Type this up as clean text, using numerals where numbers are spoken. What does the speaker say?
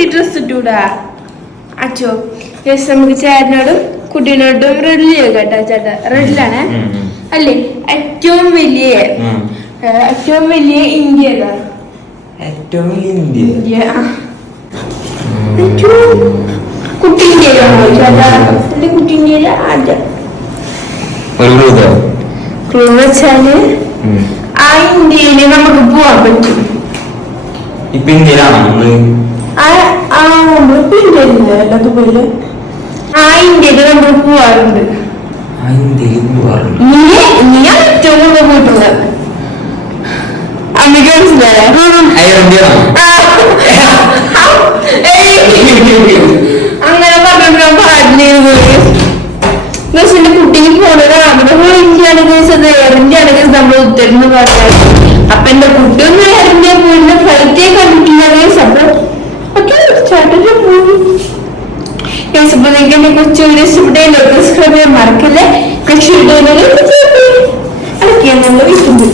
കുട്ടി ഡ്രസ് ഇട്ടൂടാ അച്ചോ. നമുക്ക് ചേട്ടനോടും കുട്ടീനോടും റെഡിൽ കേട്ടോ. ചേട്ടാ റെഡിലാണ് അല്ലേ? ഏറ്റവും വലിയ ഇന്ത്യ ഏതാ? ഏറ്റവും വലിയ ഇന്ത്യ കുട്ടി ഇന്ത്യയിലാണോ ചേട്ടാ? എന്റെ കുട്ടി ഇന്ത്യയില ആദ്യം ക്ലൂ വെച്ചാല് ആ ഇന്ത്യയില് നമുക്ക് പോവാൻ പറ്റും. ഇപ്പൊ ഇന്ത്യയിലാണോ നമ്മളിപ്പോ? ഇന്ത്യയിലില്ല എല്ലാത്തുപോലെ ആ ഇന്ത്യയില് നമ്മൾ പോവാറുണ്ട്. നീ ഏറ്റവും കൂടുതൽ പോയിട്ടുള്ളത് അമ്മയ്ക്ക് മനസ്സിലായോ? അങ്ങനെ പറഞ്ഞ പാടില്ല. എന്റെ കുട്ടിക്ക് പോണത് ആഗ്രഹം ഇന്ത്യയാണ് കേസത്, എയർ ഇന്ത്യയാണ് കേസ് നമ്മൾ ഉത്തരം പറയാറ്. അപ്പൊ എന്റെ കുട്ടി ഒന്നും എയർ ഇന്ത്യ പോയിട്ട് ഫ്ലൈറ്റേ കണ്ടിട്ടില്ല കേസ്. അപ്പൊ ചേട്ടന്റെ പോയി കേസ്. അപ്പൊ നിങ്ങൾക്ക് എന്റെ കൊച്ചു വീഡിയോ ഇഷ്ടപ്പെട്ട സബ്സ്ക്രൈബ് ചെയ്യാൻ മറക്കല്ലേ. അതൊക്കെയാണ് നമ്മൾ വിളിക്കുന്നത്.